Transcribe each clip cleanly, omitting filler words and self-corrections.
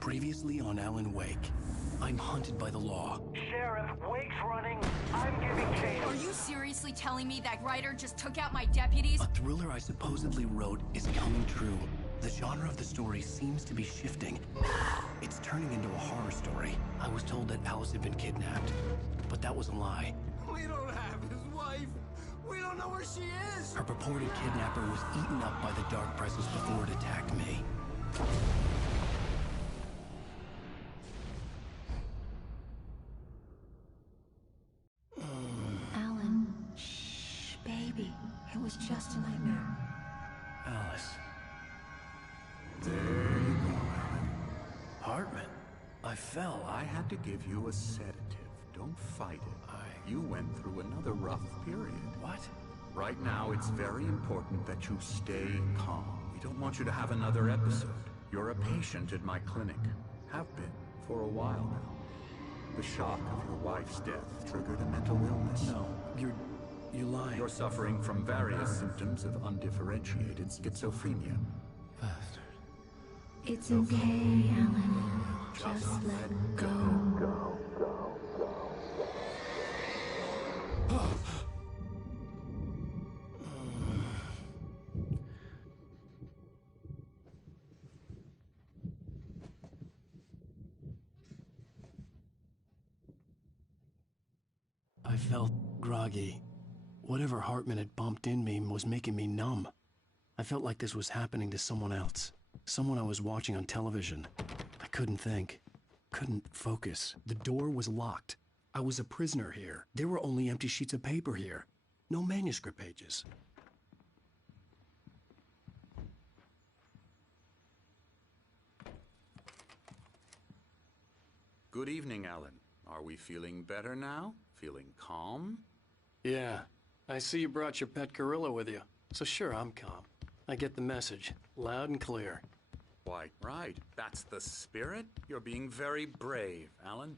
Previously on Alan Wake, I'm hunted by the law. Sheriff, Wake's running. I'm giving chase. Are you seriously telling me that writer just took out my deputies? A thriller I supposedly wrote is coming true. The genre of the story seems to be shifting. It's turning into a horror story. I was told that Alice had been kidnapped, but that was a lie. We don't have his wife. We don't know where she is. Her purported kidnapper was eaten up by the dark presence before it attacked me. Alan, shh, baby. It was just a nightmare. Alice. There you go, Alan. Hartman. I fell. I had to give you a sedative. Don't fight it. You went through another rough period. What? Right now, it's very important that you stay calm. We don't want you to have another episode. You're a patient at my clinic. Have been for a while now. The shock of your wife's death triggered a mental illness. No, you're lying. You're suffering from various symptoms of undifferentiated schizophrenia. Bastard. It's okay, Alan. Just let go. I felt groggy. Whatever Hartman had bumped in me was making me numb. I felt like this was happening to someone else. Someone I was watching on television. I couldn't think. Couldn't focus. The door was locked. I was a prisoner here. There were only empty sheets of paper here. No manuscript pages. Good evening, Alan. Are we feeling better now? Feeling calm? Yeah. I see you brought your pet gorilla with you. So sure, I'm calm. I get the message. Loud and clear. Why, right. That's the spirit. You're being very brave, Alan.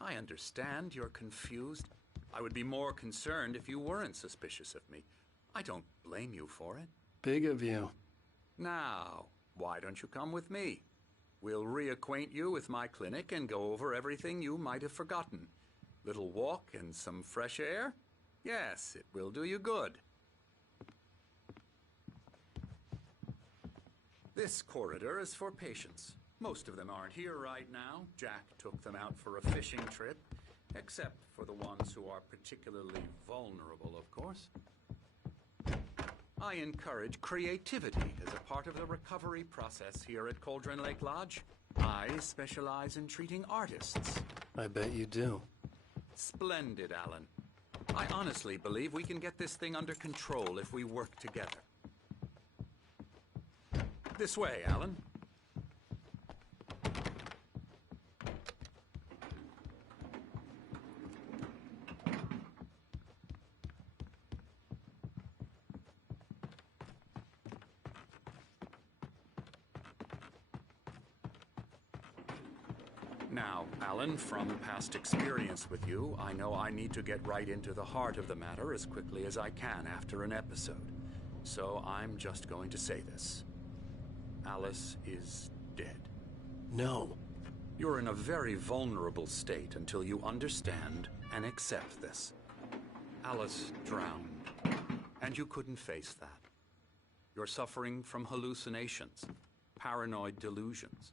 I understand you're confused. I would be more concerned if you weren't suspicious of me. I don't blame you for it. Big of you. Now, why don't you come with me? We'll reacquaint you with my clinic and go over everything you might have forgotten. Little walk and some fresh air? Yes, it will do you good. This corridor is for patients. Most of them aren't here right now. Jack took them out for a fishing trip, except for the ones who are particularly vulnerable, of course. I encourage creativity as a part of the recovery process here at Cauldron Lake Lodge. I specialize in treating artists. I bet you do. Splendid, Alan. I honestly believe we can get this thing under control if we work together. This way, Alan. Now, Alan, from past experience with you, I know I need to get right into the heart of the matter as quickly as I can after an episode. So I'm just going to say this. Alice is dead. No. You're in a very vulnerable state until you understand and accept this. Alice drowned, and you couldn't face that. You're suffering from hallucinations, paranoid delusions,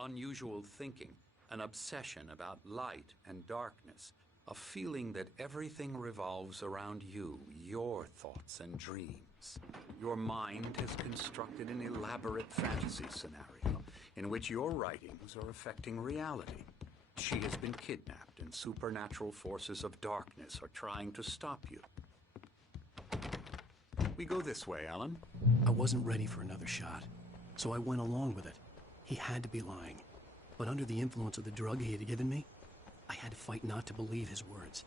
unusual thinking, an obsession about light and darkness, a feeling that everything revolves around you, your thoughts and dreams. Your mind has constructed an elaborate fantasy scenario in which your writings are affecting reality. She has been kidnapped and supernatural forces of darkness are trying to stop you. We go this way, Alan. I wasn't ready for another shot, so I went along with it. He had to be lying. But under the influence of the drug he had given me, I had to fight not to believe his words.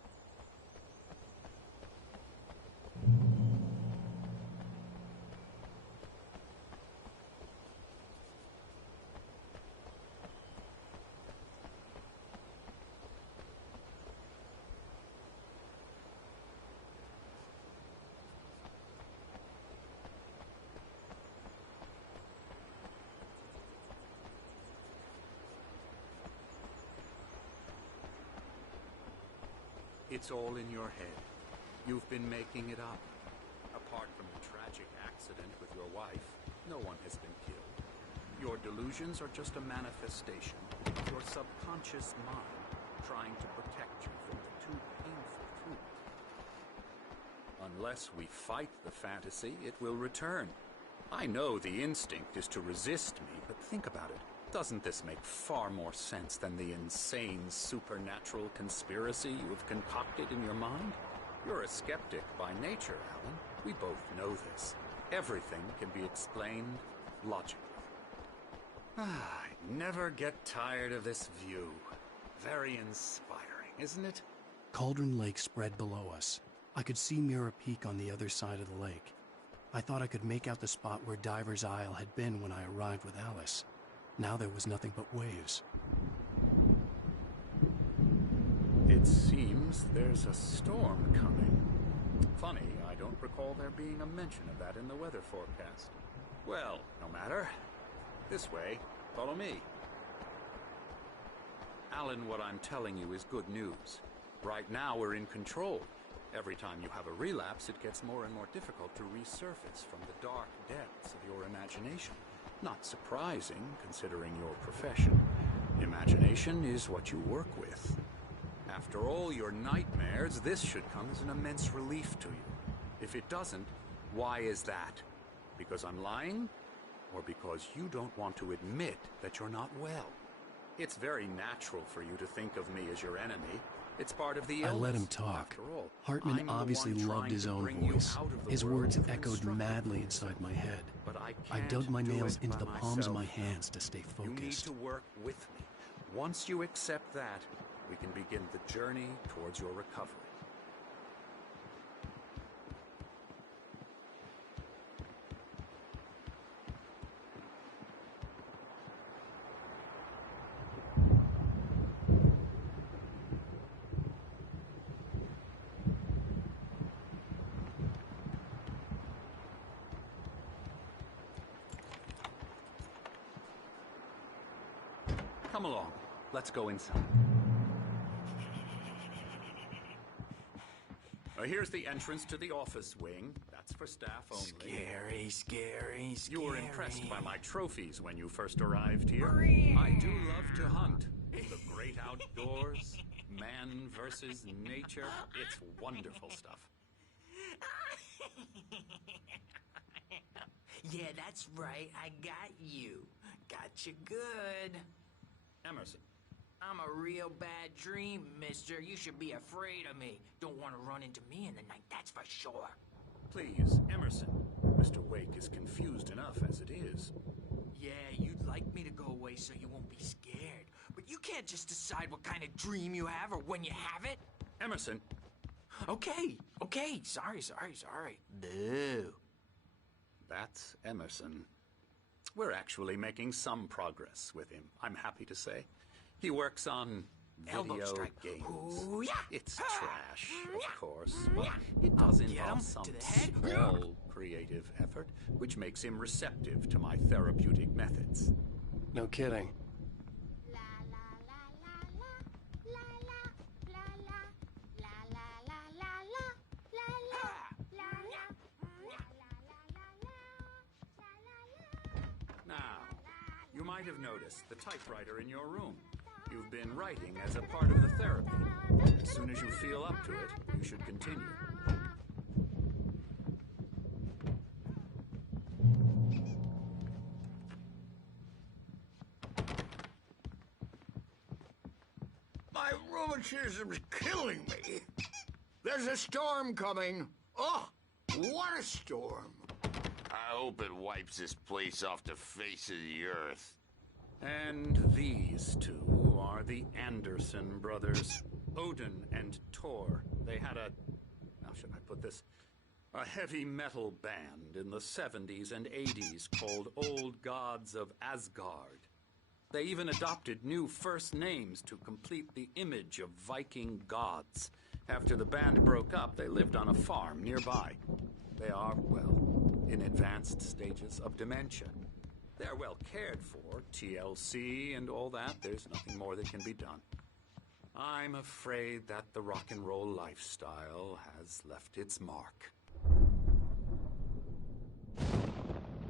It's all in your head. You've been making it up. Apart from the tragic accident with your wife, no one has been killed. Your delusions are just a manifestation of your subconscious mind trying to protect you from the too painful truth. Unless we fight the fantasy, it will return. I know the instinct is to resist me, but think about it. Doesn't this make far more sense than the insane supernatural conspiracy you have concocted in your mind? You're a skeptic by nature, Alan. We both know this. Everything can be explained logically. I never get tired of this view. Very inspiring, isn't it? Cauldron Lake spread below us. I could see Mirror Peak on the other side of the lake. I thought I could make out the spot where Diver's Isle had been when I arrived with Alice. Now there was nothing but waves. It seems there's a storm coming. Funny, I don't recall there being a mention of that in the weather forecast. Well, no matter. This way. Follow me. Alan, what I'm telling you is good news. Right now we're in control. Every time you have a relapse, it gets more and more difficult to resurface from the dark depths of your imagination. Not surprising, considering your profession. Imagination is what you work with. After all your nightmares, this should come as an immense relief to you. If it doesn't, why is that? Because I'm lying? Or because you don't want to admit that you're not well? It's very natural for you to think of me as your enemy. It's part of the illness. I let him talk. After all, Hartman I'm the obviously one loved trying his to own bring you voice. out of the His world words you've echoed constructed madly for inside yourself. my head. But I dug my can't do nails it into by the palms of myself. my hands to stay You need focused. to work with me. Once you accept that, we can begin the journey towards your recovery. Come along. Let's go inside. Here's the entrance to the office wing. That's for staff only. Scary, scary, scary. You were impressed by my trophies when you first arrived here. I do love to hunt. The great outdoors, man versus nature. It's wonderful stuff. Yeah, that's right. I got you. Got you good. Emerson. I'm a real bad dream, mister. You should be afraid of me. Don't want to run into me in the night, that's for sure. Please, Emerson. Mr. Wake is confused enough as it is. Yeah, you'd like me to go away so you won't be scared. But you can't just decide what kind of dream you have or when you have it. Emerson. Okay. Sorry. Boo. That's Emerson. We're actually making some progress with him, I'm happy to say. He works on Elbow video strike. games. Ooh, yeah. It's trash, of course, but it does Get him involve some to the head. small creative effort, which makes him receptive to my therapeutic methods. No kidding. Now, you might have noticed the typewriter in your room. You've been writing as a part of the therapy. As soon as you feel up to it, you should continue. My rheumatism's killing me. There's a storm coming. Oh, what a storm. I hope it wipes this place off the face of the earth. And these two are the Anderson brothers, Odin and Tor. They had how should I put this? A heavy metal band in the 70s and 80s called Old Gods of Asgard. They even adopted new first names to complete the image of Viking gods. After the band broke up, they lived on a farm nearby. They are, well, in advanced stages of dementia. They're well cared for, TLC and all that. There's nothing more that can be done. I'm afraid that the rock and roll lifestyle has left its mark.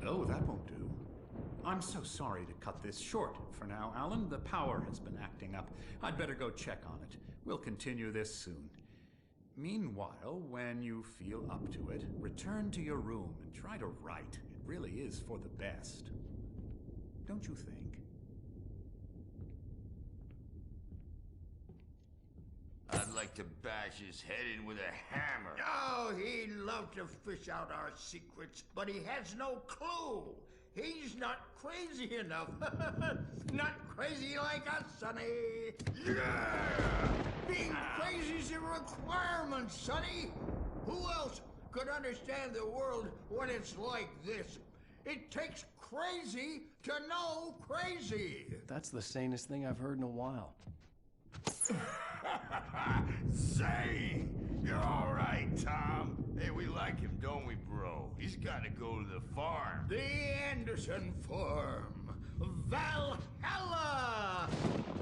Oh, that won't do. I'm so sorry to cut this short for now, Alan. The power has been acting up. I'd better go check on it. We'll continue this soon. Meanwhile, when you feel up to it, return to your room and try to write. It really is for the best. Don't you think? I'd like to bash his head in with a hammer. Oh, he'd love to fish out our secrets, but he has no clue. He's not crazy enough. Not crazy like us, Sonny. Yeah! Being crazy's a requirement, Sonny. Who else could understand the world when it's like this? It takes crazy to know crazy. That's the sanest thing I've heard in a while. Say, you're all right, Tom. Hey, we like him, don't we, bro? He's got to go to the farm. The Anderson Farm. Valhalla!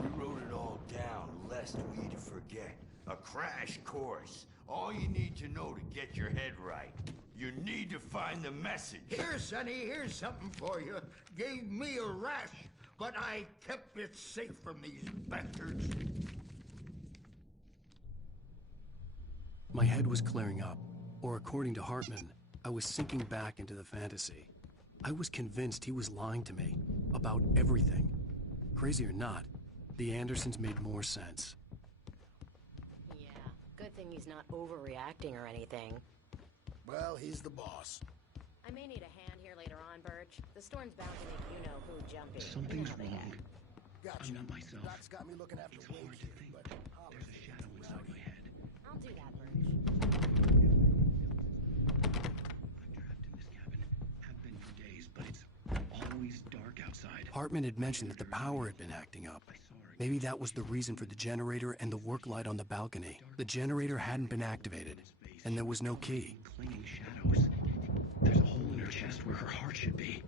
We wrote it all down, lest we forget. A crash course. All you need to know to get your head right. You need to find the message. Here, Sonny, here's something for you. Gave me a rash, but I kept it safe from these bastards. My head was clearing up, or according to Hartman, I was sinking back into the fantasy. I was convinced he was lying to me about everything. Crazy or not, the Andersons made more sense. Yeah, good thing he's not overreacting or anything. Well, he's the boss. I may need a hand here later on, Birch. The storm's bound to make you-know-who jumpy. Something's wrong. Gotcha. I'm not myself. That's got me looking after It's Wade hard to here, think. but There's a shadow inside my head. I'll do that, Birch. I'm trapped in this cabin. Have been for days, but it's always dark outside. Hartman had mentioned that the power had been acting up. Maybe that was the reason for the generator and the work light on the balcony. The generator hadn't been activated, and there was no key. Clinging shadows. There's a hole in her chest where her heart should be.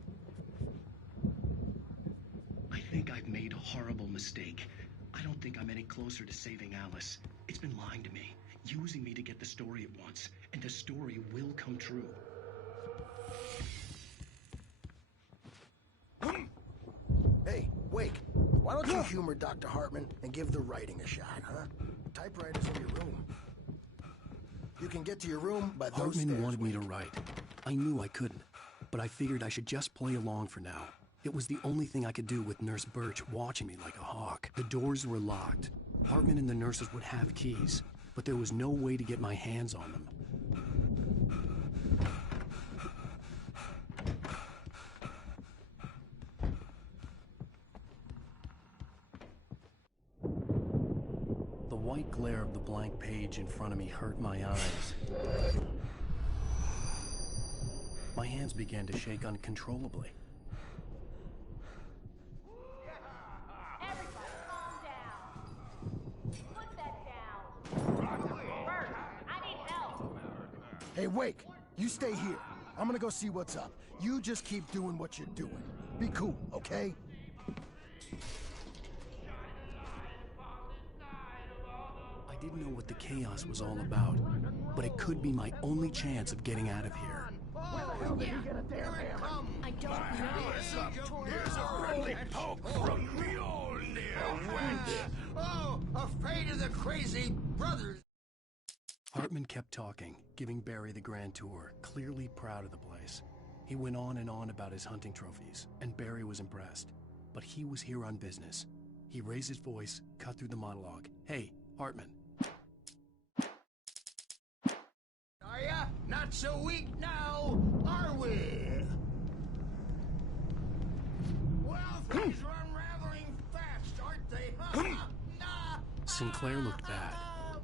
I think I've made a horrible mistake. I don't think I'm any closer to saving Alice. It's been lying to me, using me to get the story it wants, and the story will come true. Hey, Wake, why don't you humor Dr. Hartman and give the writing a shot, huh? Typewriter's in your room. You can get to your room by those Hartman stairs, wanted me to Wake. write. I knew I couldn't, but I figured I should just play along for now. It was the only thing I could do with Nurse Birch watching me like a hawk. The doors were locked. Hartman and the nurses would have keys, but there was no way to get my hands on them. The white glare of the blank page in front of me hurt my eyes. My hands began to shake uncontrollably. Everybody, calm down. Put that down. Bert, I need help. Hey, Wake, you stay here. I'm gonna go see what's up. You just keep doing what you're doing. Be cool, okay? I didn't know what the chaos was all about, but it could be my only chance of getting out of here. I don't know. Here's a friendly poke from Mjolnir. Oh, afraid of the crazy brothers. Hartman kept talking, giving Barry the grand tour, clearly proud of the place. He went on and on about his hunting trophies, and Barry was impressed. But he was here on business. He raised his voice, cut through the monologue. Hey, Hartman. Are ya? Not so weak now, are we? Well, things are unraveling fast, aren't they, huh? Nah. Sinclair looked bad.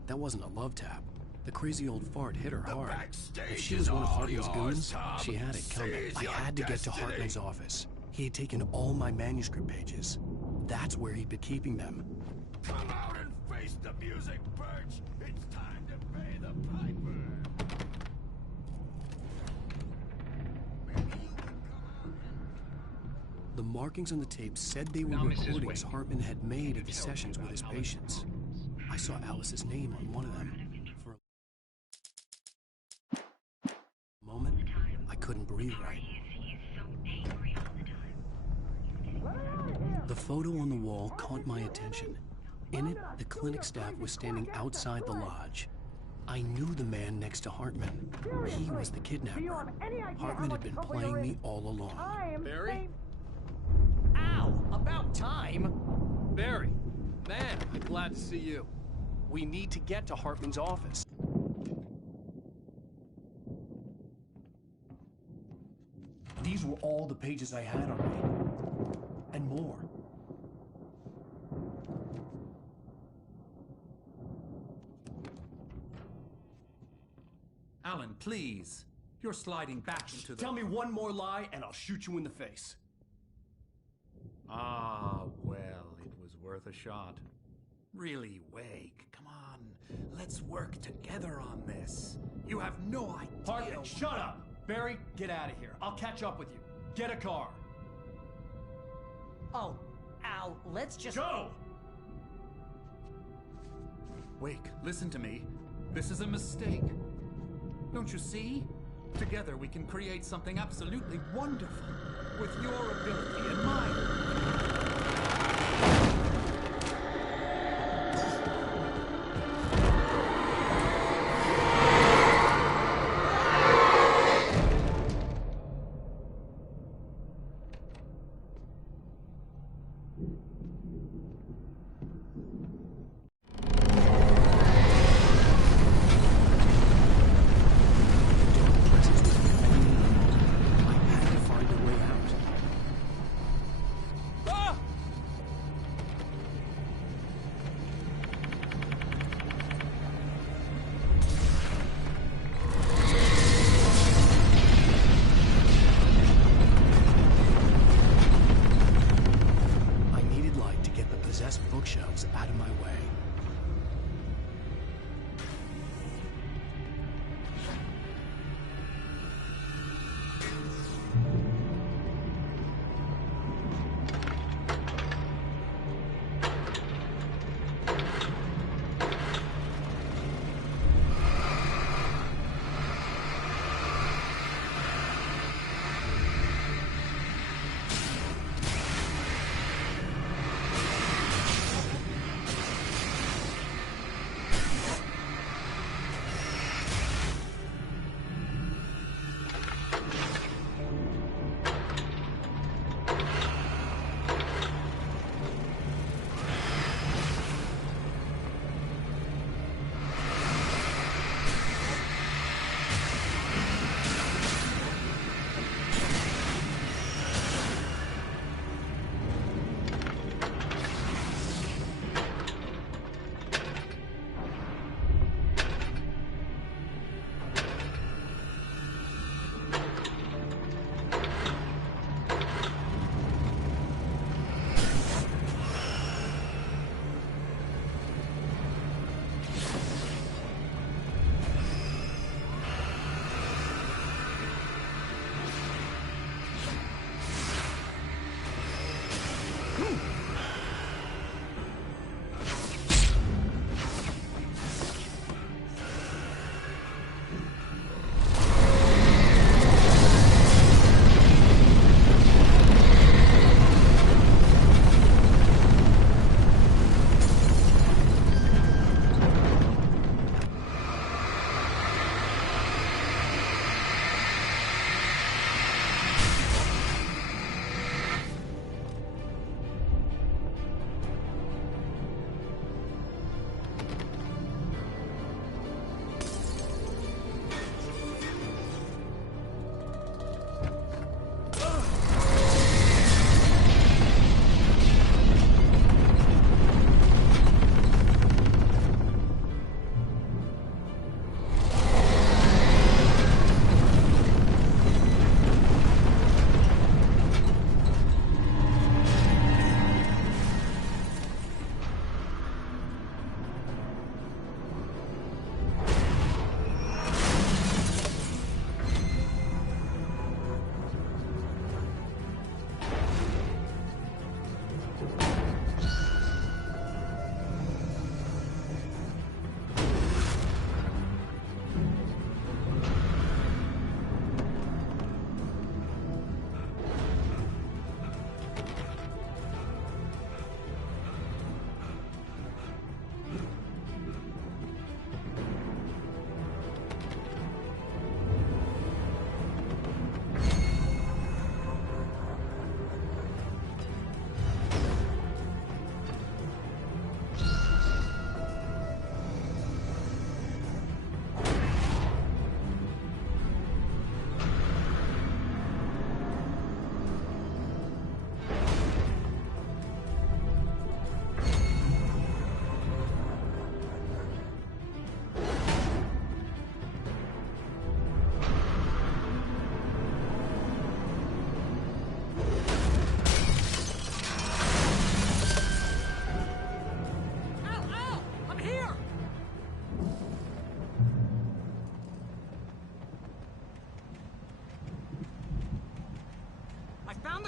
That wasn't a love tap. The crazy old fart hit her hard. backstage If she is was one of all Hartman's yours, goons, Tom. she had it coming. Seize I your had to get to destiny. Hartman's office. He had taken all my manuscript pages. That's where he'd been keeping them. Come out and face the music, Birch. It's time to pay the piper. The markings on the tape said they were Now, Mrs. recordings Wade, Hartman had made of the tell me sessions with about his Alice patients. I saw Alice's name on one of them. For a moment, I couldn't breathe right. The photo on the wall caught my attention. In it, the clinic staff was standing outside the lodge. I knew the man next to Hartman. He was the kidnapper. Hartman had been playing me all along. Barry? Ow! About time! Barry, man, I'm glad to see you. We need to get to Hartman's office. These were all the pages I had on me. And more. Alan, please. You're sliding back into the... Tell me one more lie and I'll shoot you in the face. Ah, well, it was worth a shot. Really, Wake, come on. Let's work together on this. You have no idea... Hartman, shut up! Barry, get out of here. I'll catch up with you. Get a car. Oh, Al, let's just... Go! Wake, listen to me. This is a mistake. Don't you see? Together we can create something absolutely wonderful. With your ability and mine. Bookshelves out of my way.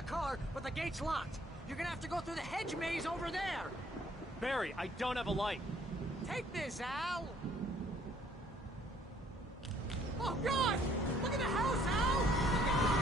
car, but the gate's locked. You're gonna have to go through the hedge maze over there. Barry, I don't have a light. Take this, Al. Oh, God! Look at the house, Al! Look out!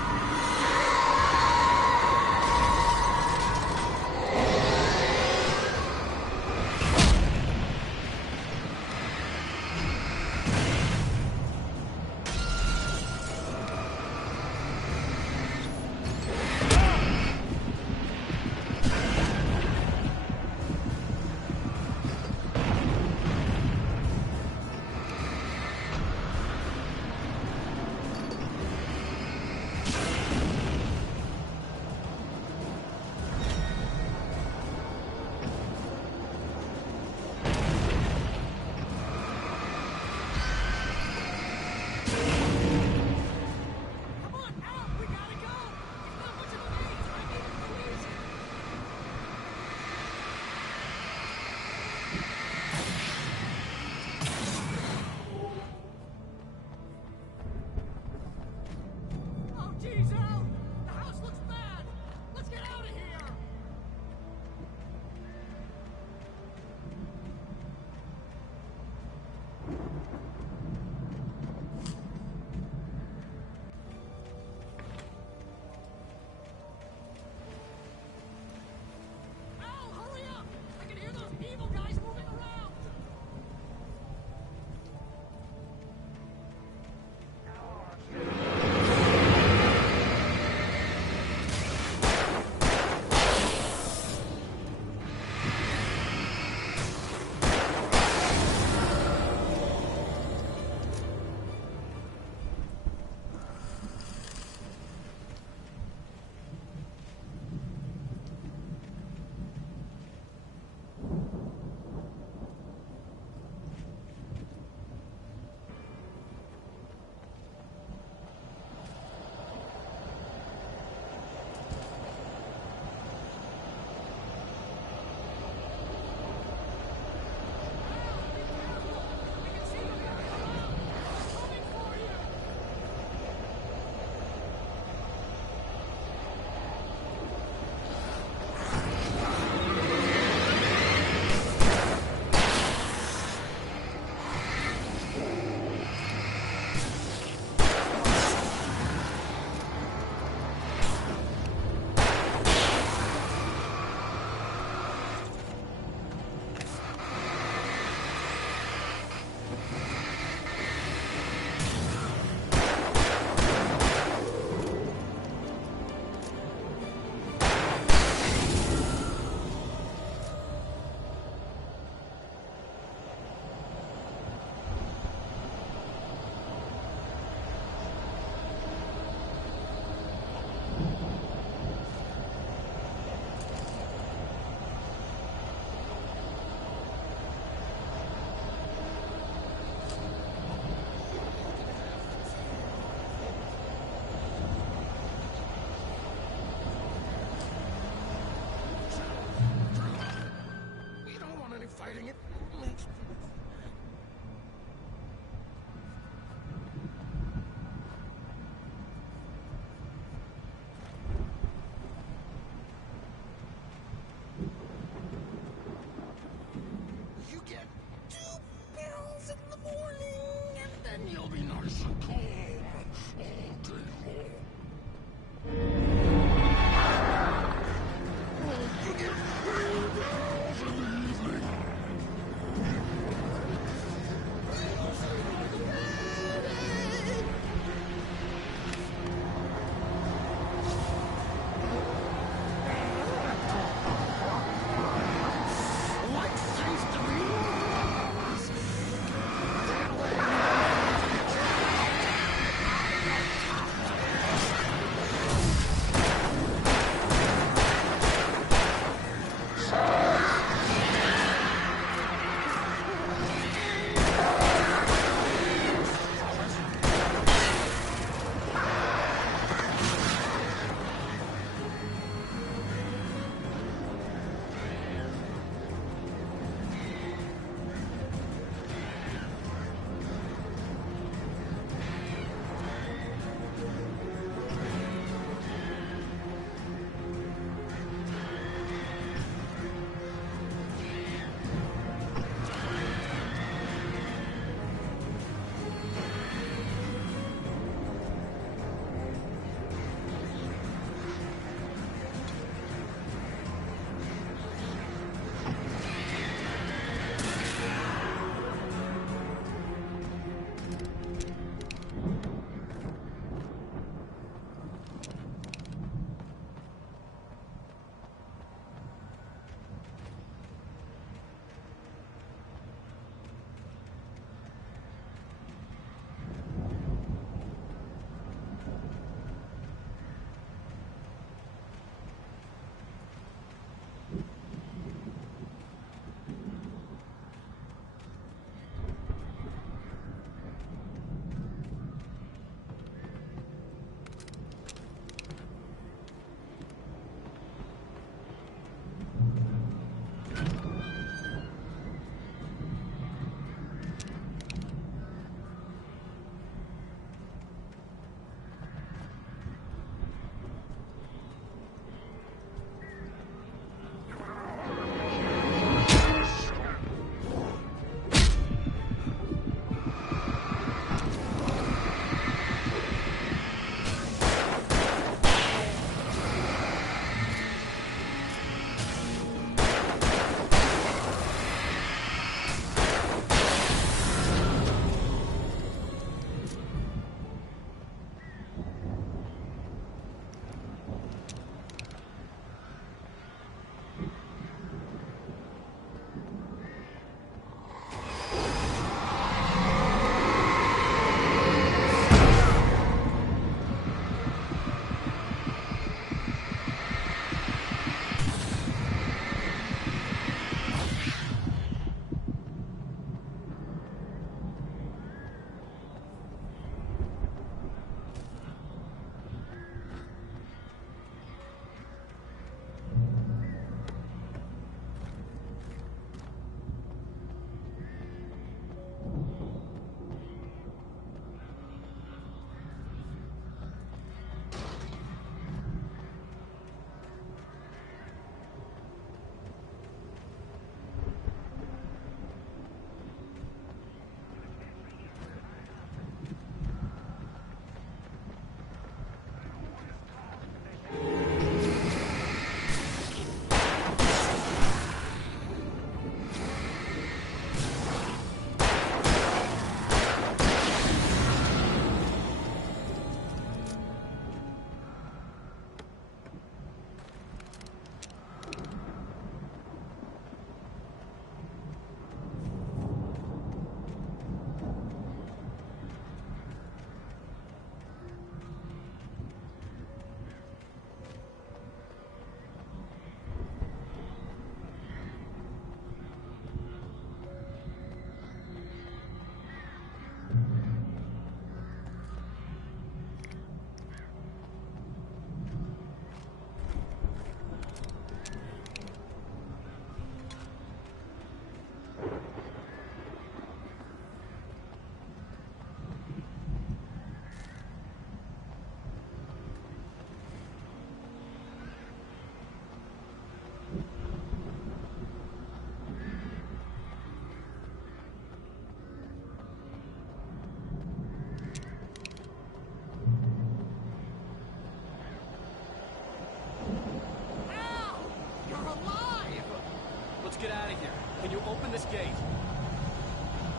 Let's get out of here. Can you open this gate?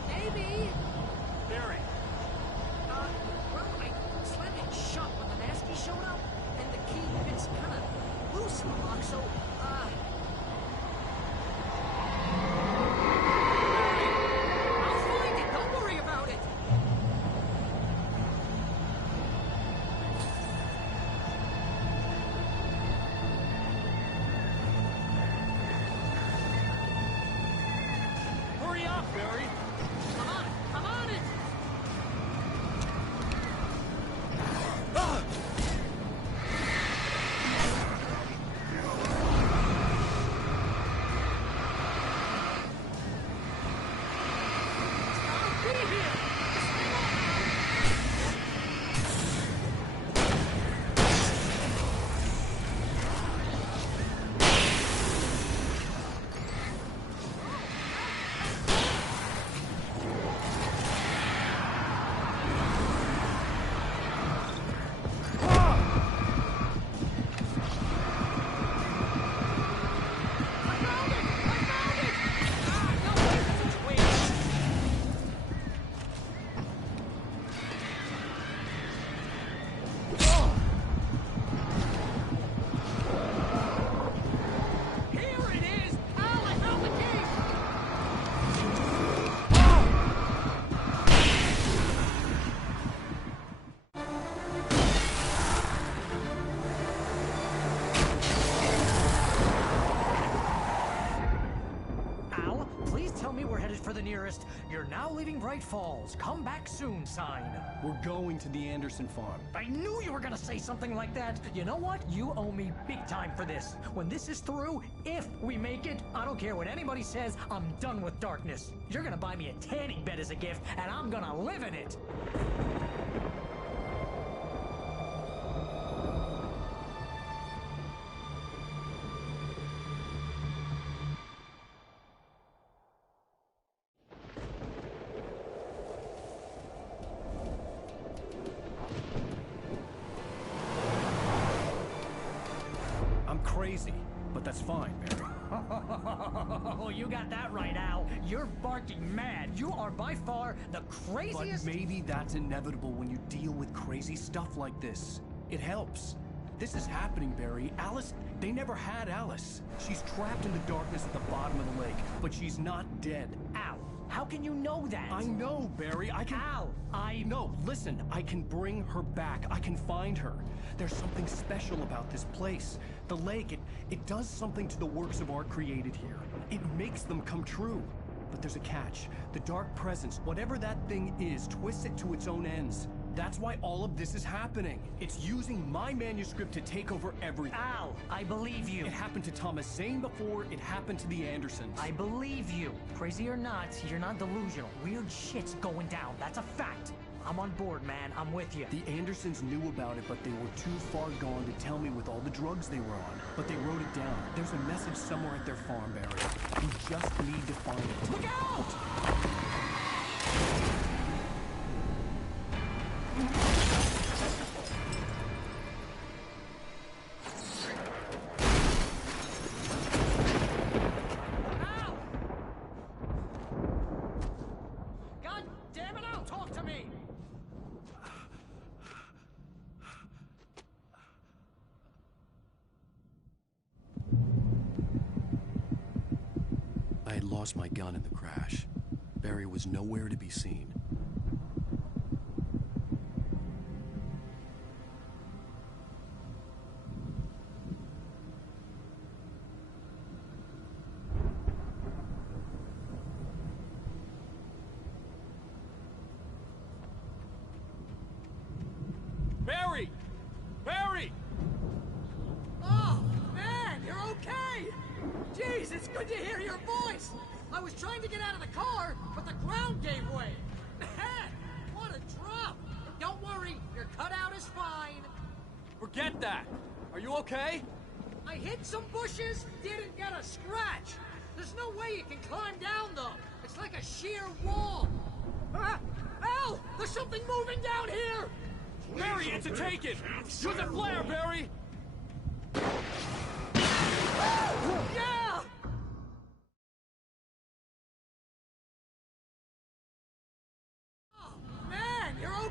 Maybe. Barry. Well, I slammed it shut when the nasty showed up, and the key, it's kind of loose in the lock, so, I'll find it. Don't worry about it. Hurry up, Barry. I'm on it. For the nearest, you're now leaving Bright Falls. Come back soon sign. We're going to the Anderson farm. I knew you were gonna say something like that. You know what? You owe me big time for this. When this is through, if we make it, I don't care what anybody says, I'm done with darkness. You're gonna buy me a tanning bed as a gift, and I'm gonna live in it. Crazy, but that's fine, Barry. Oh, you got that right, Al. You're barking mad. You are by far the craziest... But maybe that's inevitable when you deal with crazy stuff like this. It helps. This is happening, Barry. Alice, they never had Alice. She's trapped in the darkness at the bottom of the lake, but she's not dead. Al, how can you know that? I know, Barry. I can... Al, No, listen. I can bring her back. I can find her. There's something special about this place. The lake, it does something to the works of art created here. It makes them come true. But there's a catch. The dark presence, whatever that thing is, twists it to its own ends. That's why all of this is happening. It's using my manuscript to take over everything. Al, I believe you. It happened to Thomas Zane before, it happened to the Andersons. I believe you. Crazy or not, you're not delusional. Weird shit's going down. That's a fact. I'm on board, man. I'm with you. The Andersons knew about it, but they were too far gone to tell me with all the drugs they were on. But they wrote it down. There's a message somewhere at their farm, Barry. You just need to find it. Look out! God damn it, Al! Talk to me! I had lost my gun in the crash. Barry was nowhere to be seen. Barry! Barry! Oh, man, you're okay! Jeez, it's good to hear your voice! I was trying to get out of the car, but the ground gave way! Man, what a drop! Don't worry, your cutout is fine. Forget that! Are you okay? I hit some bushes, didn't get a scratch! There's no way you can climb down, though! It's like a sheer wall! Al! There's something moving down here! Barry, it's a take-it! Use a flare, Barry! Yeah!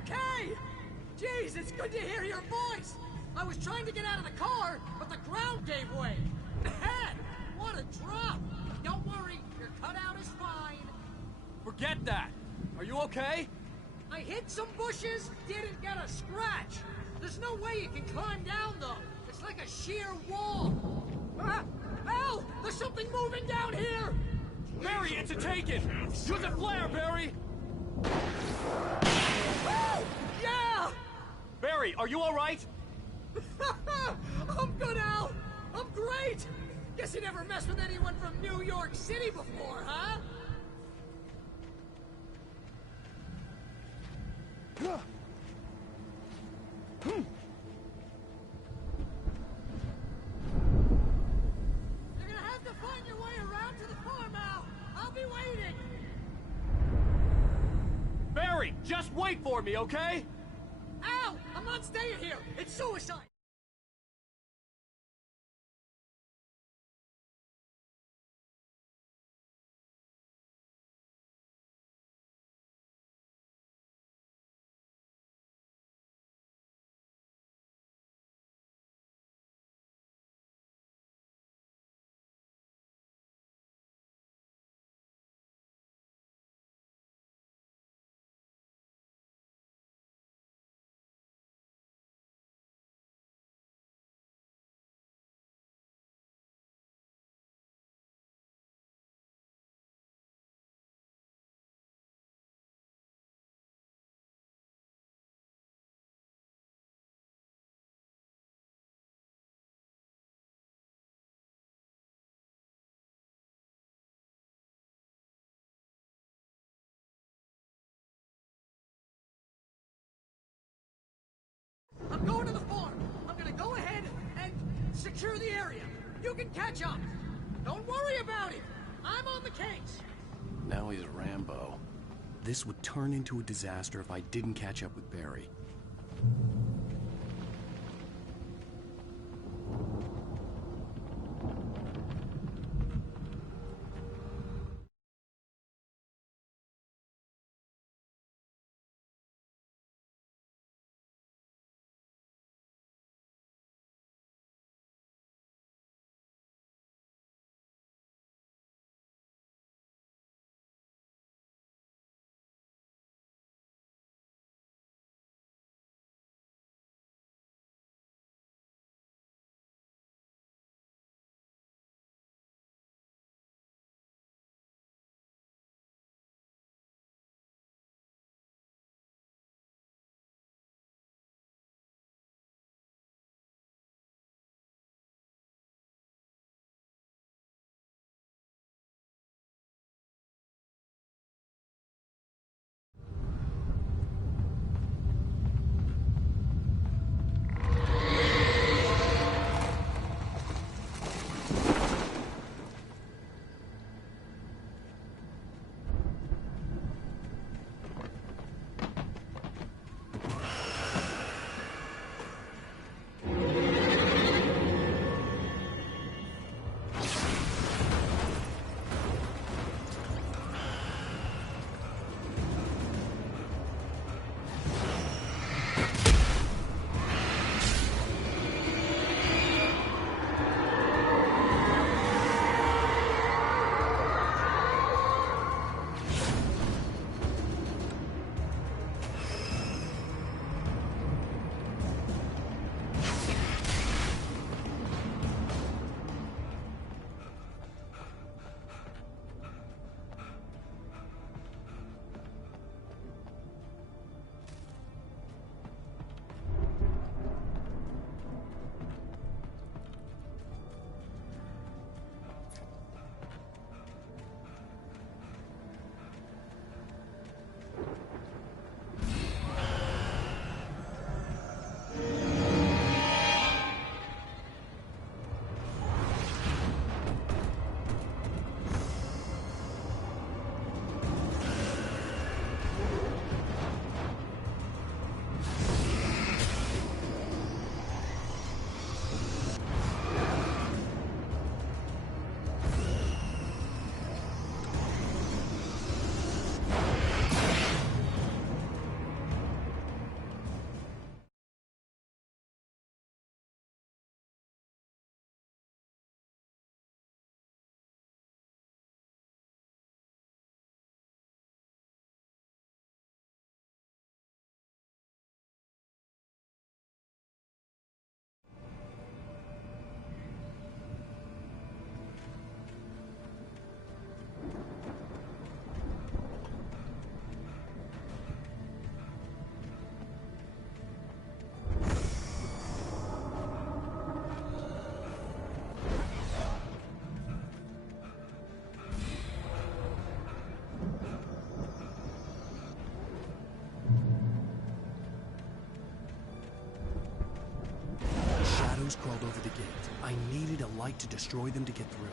okay? Jeez, it's good to hear your voice. I was trying to get out of the car, but the ground gave way. Man, what a drop. Don't worry, your cutout is fine. Forget that. Are you okay? I hit some bushes, didn't get a scratch. There's no way you can climb down, though. It's like a sheer wall. Ah, Al, there's something moving down here. Barry, it's a take-in. Use a flare, Barry. Oh, yeah! Barry, are you all right? I'm good, Al. I'm great. Guess you never messed with anyone from New York City before, huh? You're gonna have to find your way around to the farm, Al. I'll be waiting. Barry, just wait for me, okay? Al, I'm not staying here. It's suicide. I'm going to the farm. I'm gonna go ahead and secure the area. You can catch up. Don't worry about it. I'm on the case. Now he's Rambo. This would turn into a disaster if I didn't catch up with Barry. I needed a light to destroy them to get through.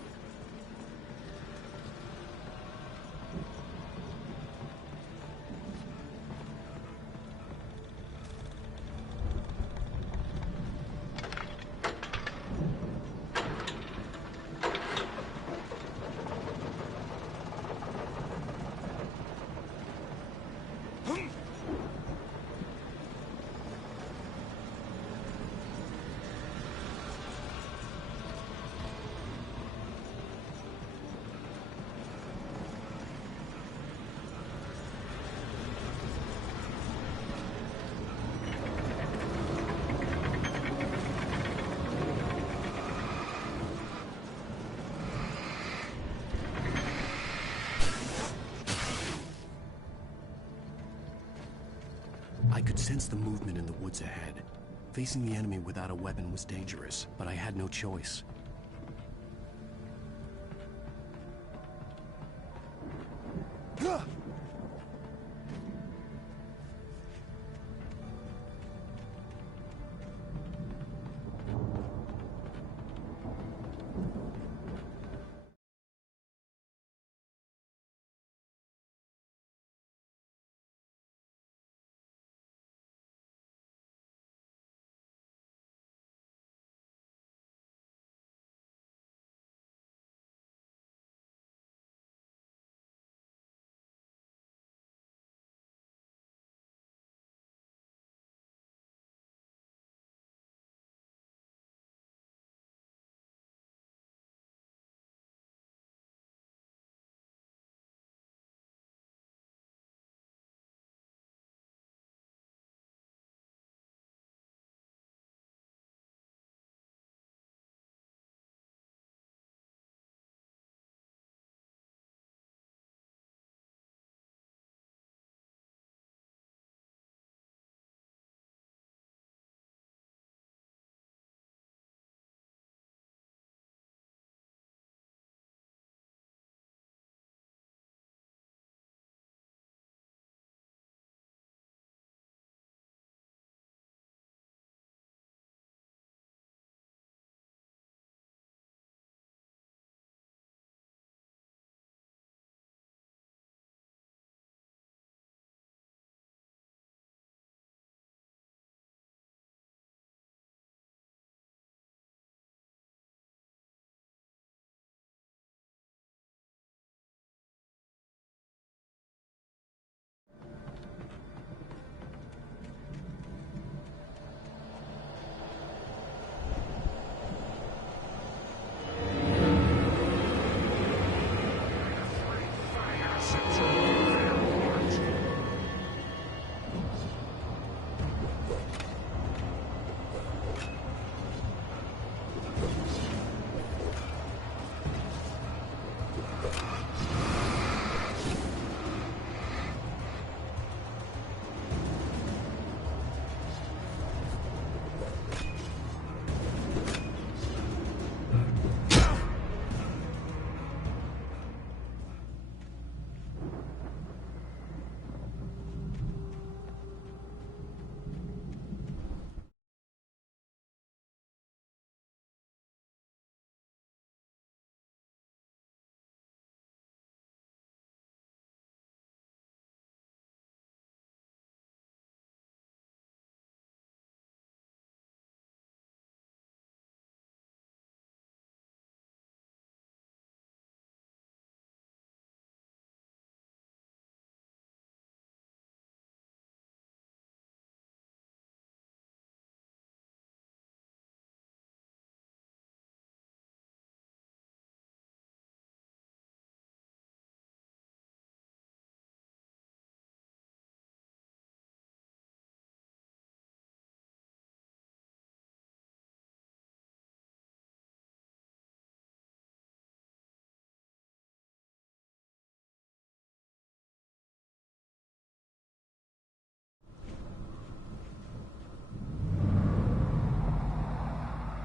I could sense the movement in the woods ahead. Facing the enemy without a weapon was dangerous, but I had no choice.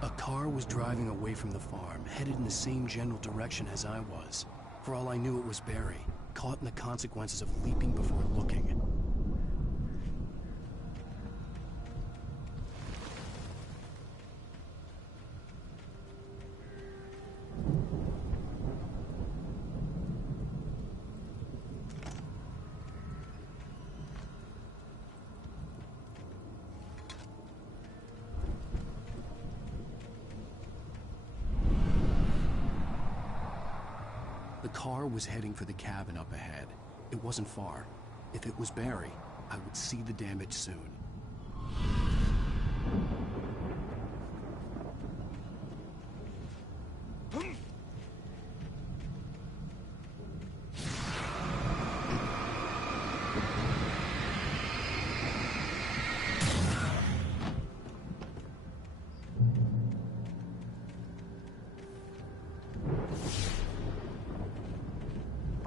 A car was driving away from the farm, headed in the same general direction as I was. For all I knew, it was Barry, caught in the consequences of leaping before looking. The car was heading for the cabin up ahead. It wasn't far. If it was Barry, I would see the damage soon.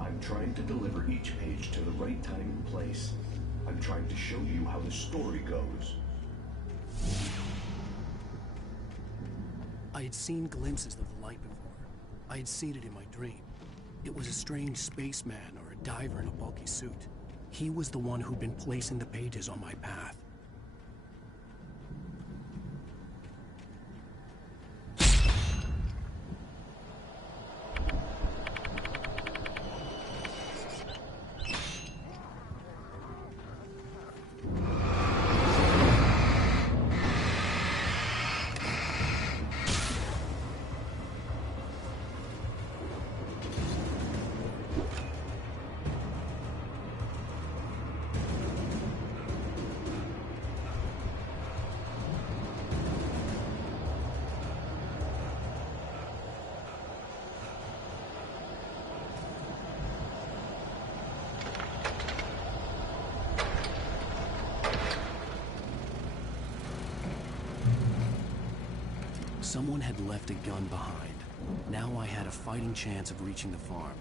I'm trying to deliver each page to the right time and place. I'm trying to show you how the story goes. I had seen glimpses of the light before. I had seen it in my dream. It was a strange spaceman or a diver in a bulky suit. He was the one who'd been placing the pages on my path. Someone had left a gun behind. Now I had a fighting chance of reaching the farm.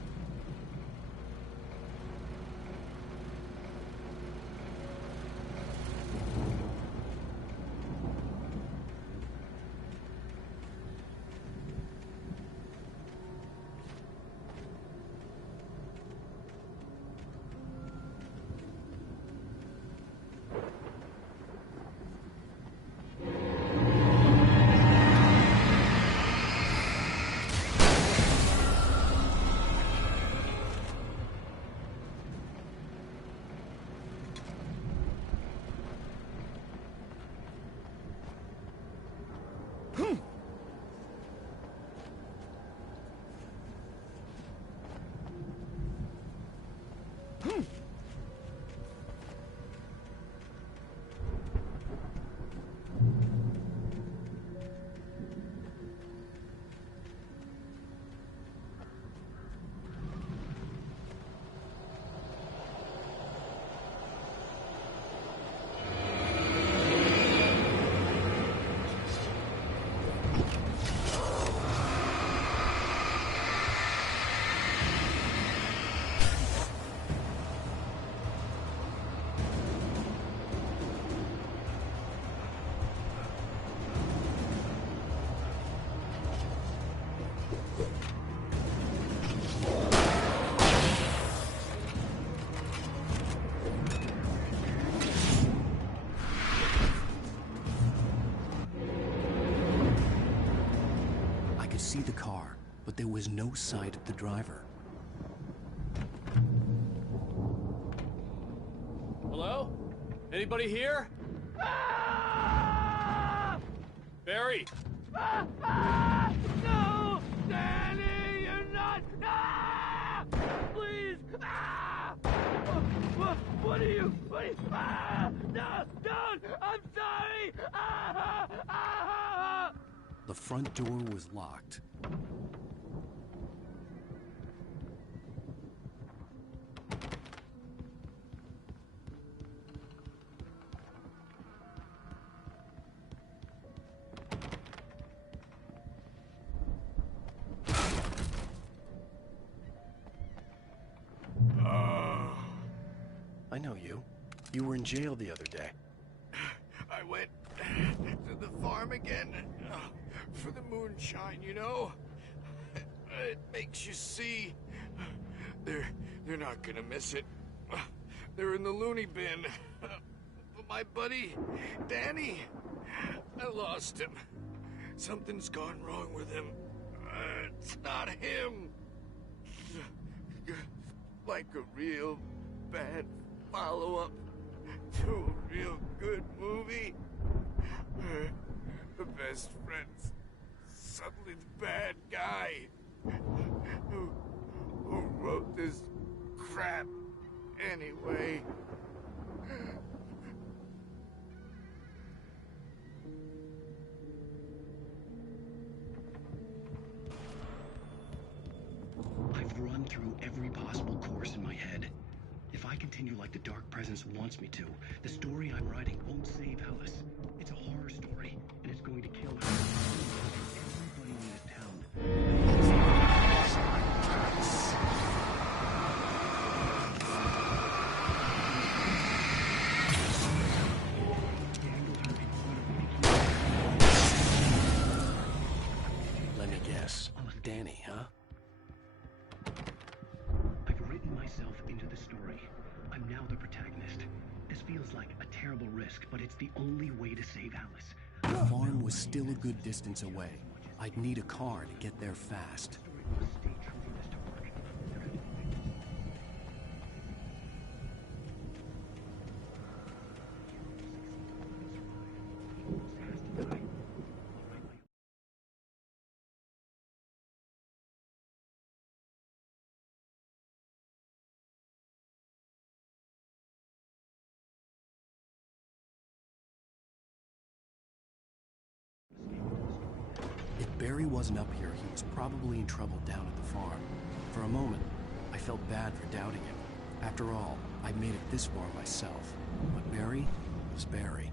See the car, but there was no sight of the driver. Hello? Anybody here? Barry! No! Danny, you're not! Please! What are you? No! Don't! I'm sorry! The front door was locked. I know you. You were in jail the other day. I went to the farm again for the moonshine, you know? It makes you see. They're not gonna miss it. They're in the loony bin. But my buddy, Danny, I lost him. Something's gone wrong with him. It's not him. Like a real bad follow-up to a real good movie. The best friend's suddenly the bad guy. Who crap. Anyway. I've run through every possible course in my head. If I continue like the Dark Presence wants me to, the story I'm writing won't save Alice. It's a horror story, and it's going to kill her. Everybody in this town. Let me guess. Danny, huh? I've written myself into the story. I'm now the protagonist. This feels like a terrible risk, but it's the only way to save Alice. The farm was still a good distance away. I'd need a car to get there fast. If Barry wasn't up here, he was probably in trouble down at the farm. For a moment, I felt bad for doubting him. After all, I'd made it this far myself. But Barry was Barry.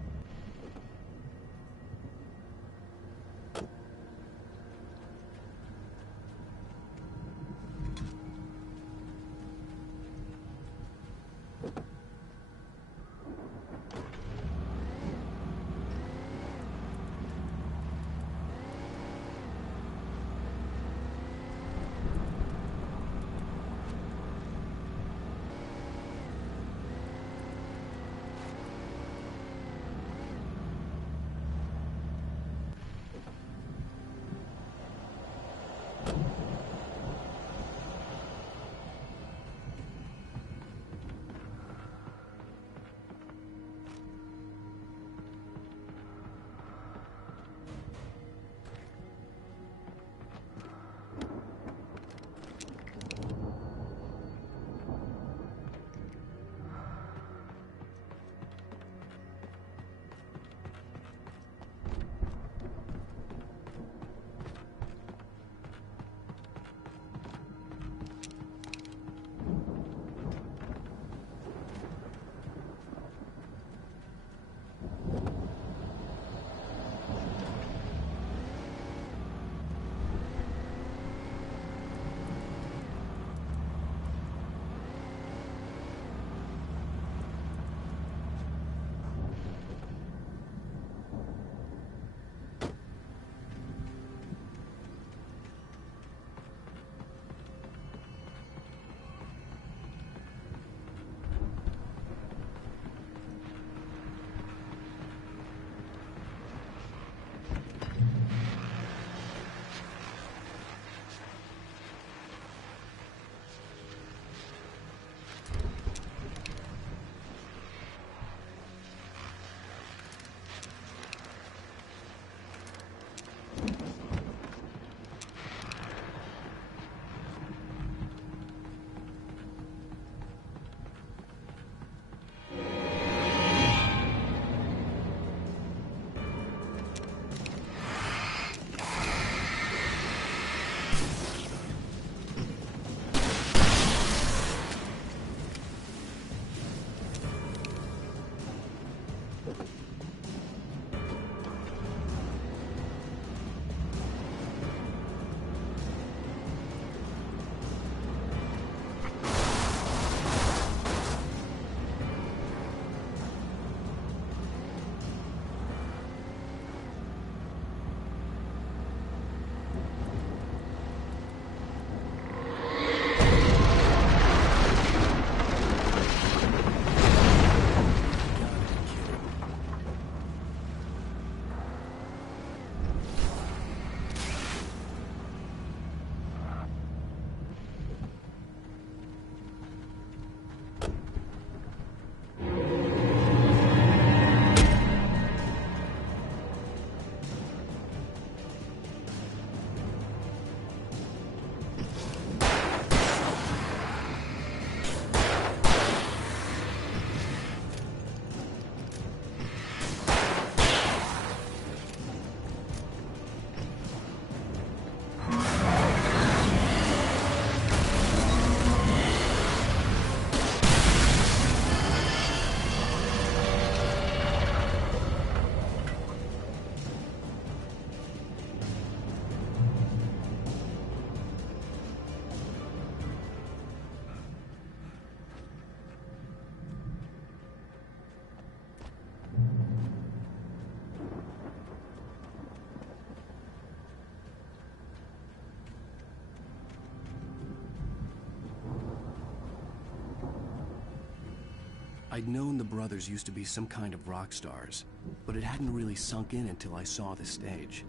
I'd known the brothers used to be some kind of rock stars, but it hadn't really sunk in until I saw the stage.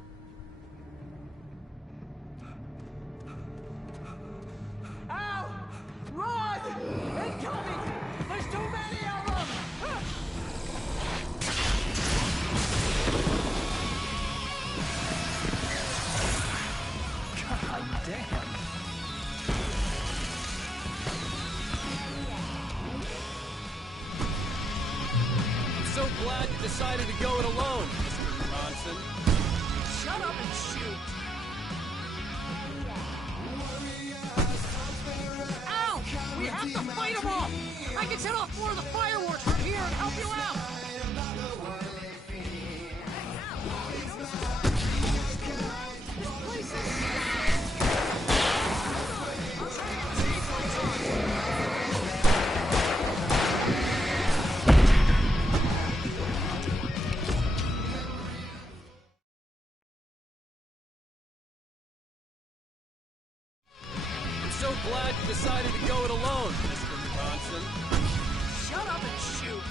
Ow! Run! Incoming! There's too many of them! God damn. I'm so glad you decided to go it alone, Mr. Bronson. Shut up and shoot! Ow! We have to fight them all! I can set off more of the fireworks from here and help you out! This place is... I'm so glad you decided to go it alone, Mr. Bronson. Shut up and shoot!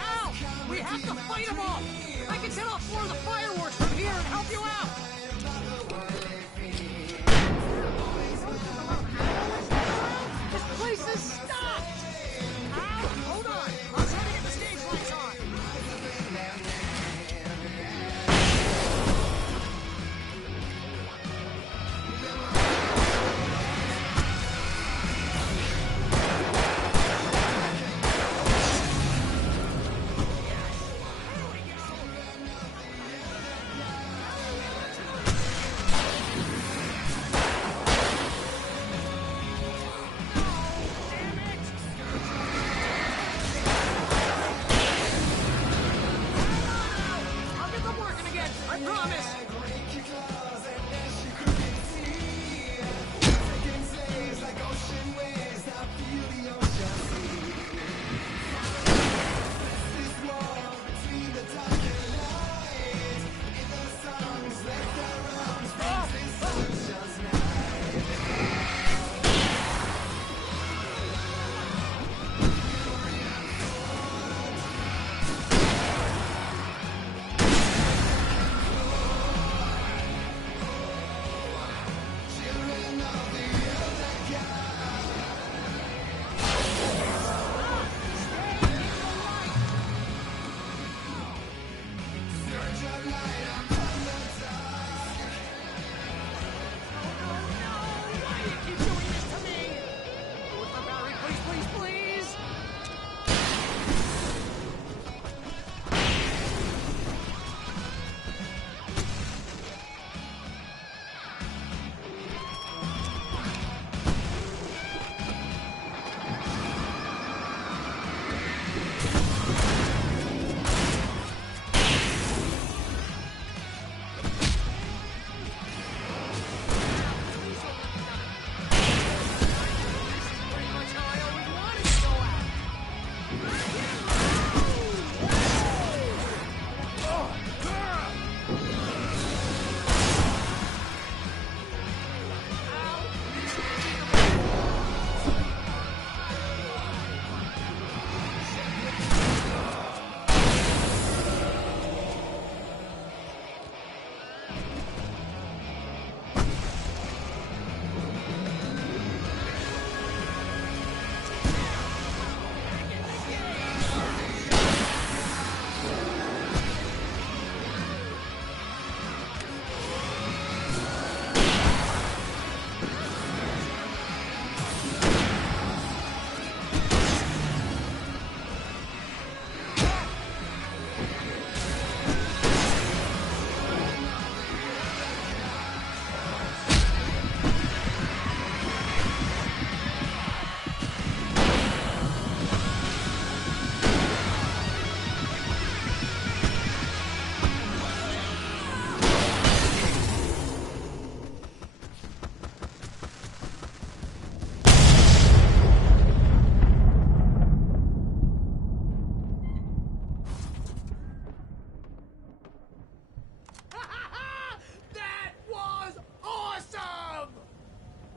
Ow! We have to fight them all! I can set off more of the fireworks from here and help you out! This place is stopped! Ow! Hold on! I'm trying to get the stage lights on!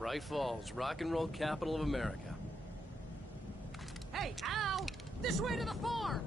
Bright Falls, rock and roll capital of America. Hey, Al! This way to the farm!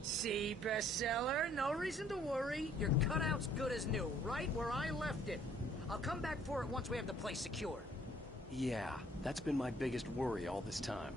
See, bestseller, no reason to worry. Your cutout's good as new, right where I left it. I'll come back for it once we have the place secured. Yeah, that's been my biggest worry all this time.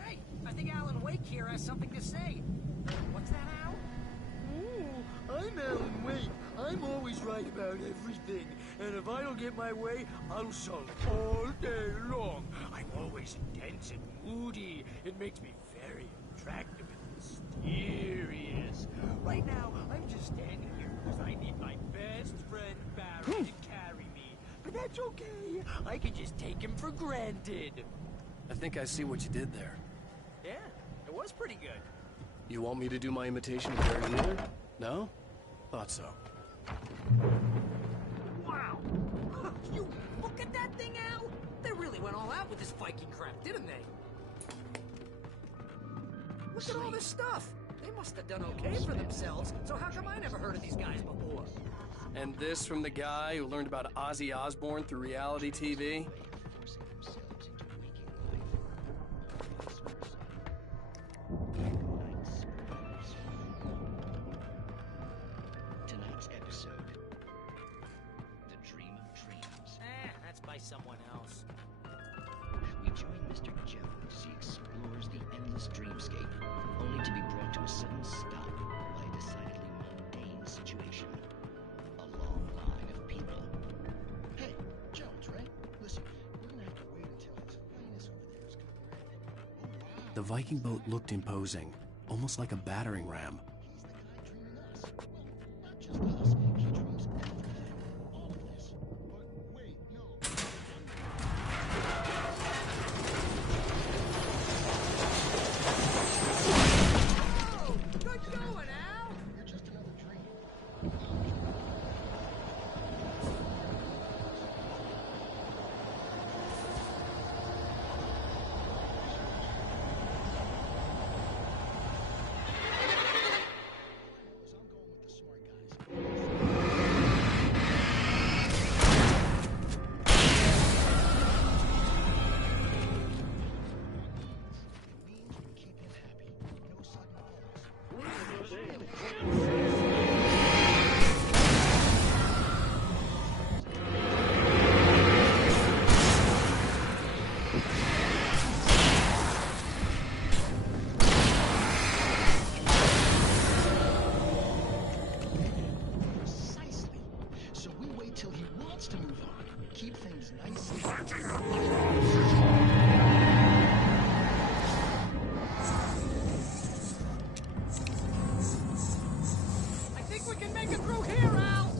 Hey, I think Alan Wake here has something to say. What's that, Al? Oh, I'm Alan Wake. I'm always right about everything. And if I don't get my way, I'll sulk all day long. I'm always intense and moody. It makes me very attractive and mysterious. Right now, I'm just standing here because I need my best friend Barry to carry me. But that's okay. I can just take him for granted. I think I see what you did there. Yeah, it was pretty good. You want me to do my imitation of Barry Wheeler? No? Thought so. Wow! You look at that thing, Al! They really went all out with this Viking crap, didn't they? Look at all this stuff! They must have done okay for themselves, so how come I never heard of these guys before? And this from the guy who learned about Ozzy Osbourne through reality TV? Tonight's episode, The Dream of Dreams. That's by someone else. We join Mr. Jones as he explores the endless dreamscape, only to be brought to a sudden stop by a decidedly mundane situation. A long line of people. Hey, Jones, right? Listen, we're gonna have to wait until His Highness over there is converted. The Viking boat looked imposing, almost like a battering ram. He's the guy dreaming us. Well, not just us. He dreams all of this. But wait, no. Oh! Good going, Al! You're just another dream. I'm going with the smart guys. Means we keep him happy. No sudden falls. Precisely. So we wait till he wants to move on. Keep things nice and... I think we can make it through here, Al!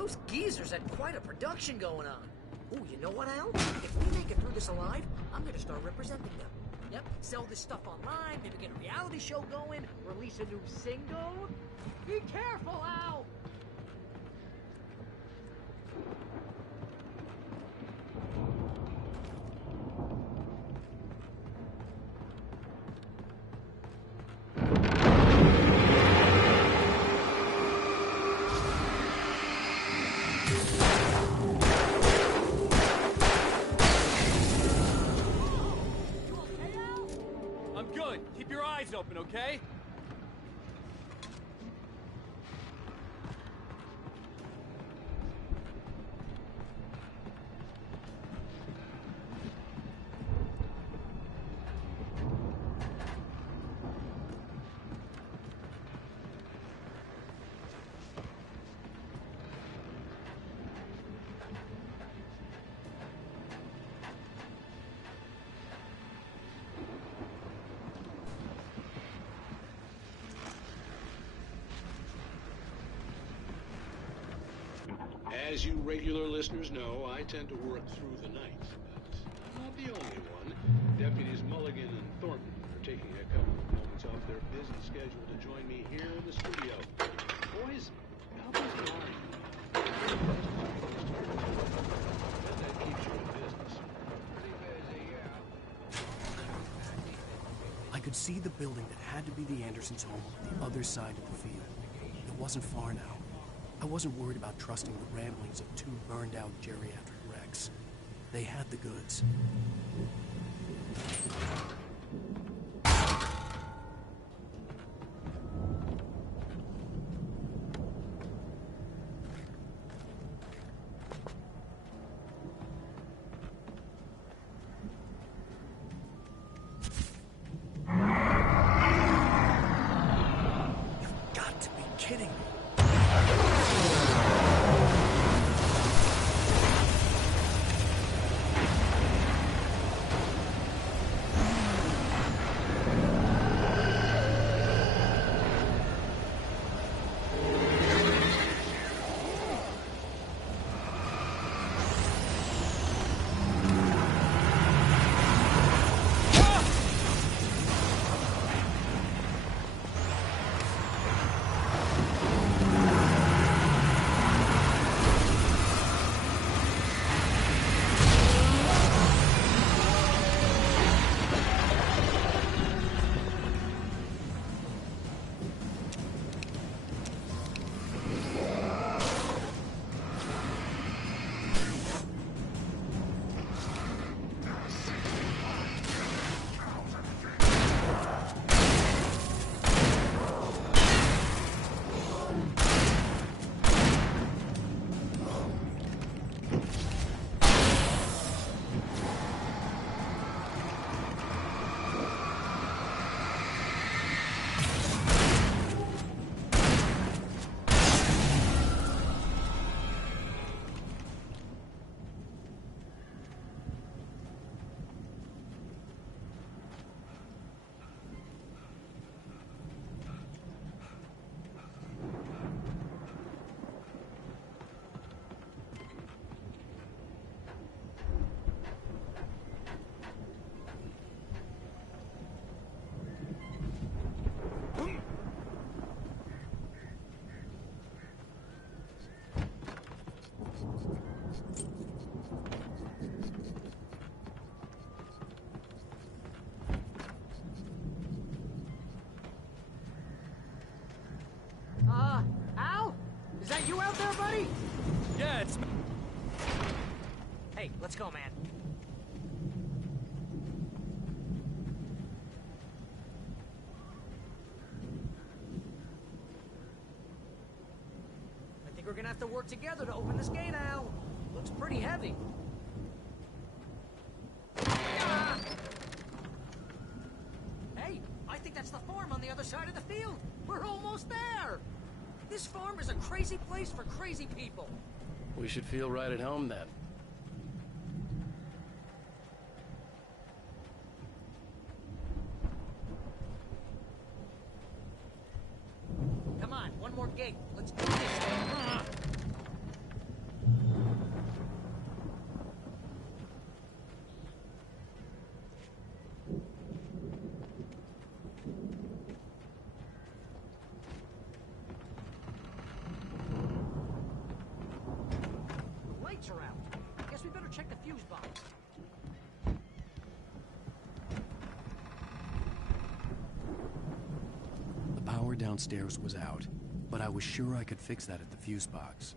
Those geezers had quite a production going on. Ooh, you know what, Al? If we make it through this alive, I'm gonna start representing them. Yep, sell this stuff online, maybe get a reality show going, release a new single. Be careful, Al! Keep your eyes open, okay? As you regular listeners know, I tend to work through the night, but I'm not the only one. Deputies Mulligan and Thornton are taking a couple of moments off their busy schedule to join me here in the studio. Boys, how busy are you? That keeps you in business. Pretty busy, yeah. I could see the building that had to be the Andersons' home on the other side of the field. It wasn't far now. I wasn't worried about trusting the ramblings of two burned-out geriatric wrecks. They had the goods. You've got to be kidding me. Al? Is that you out there, buddy? Yeah, it's me. Hey, let's go, man. I think we're gonna have to work together to open this gate, Al. Looks pretty heavy. Ah! Hey, I think that's the farm on the other side of the field. We're almost there. This farm is a crazy place for crazy people. We should feel right at home then. Come on, one more gate. Let's do this thing. check the fuse box. The power downstairs was out, but I was sure I could fix that at the fuse box.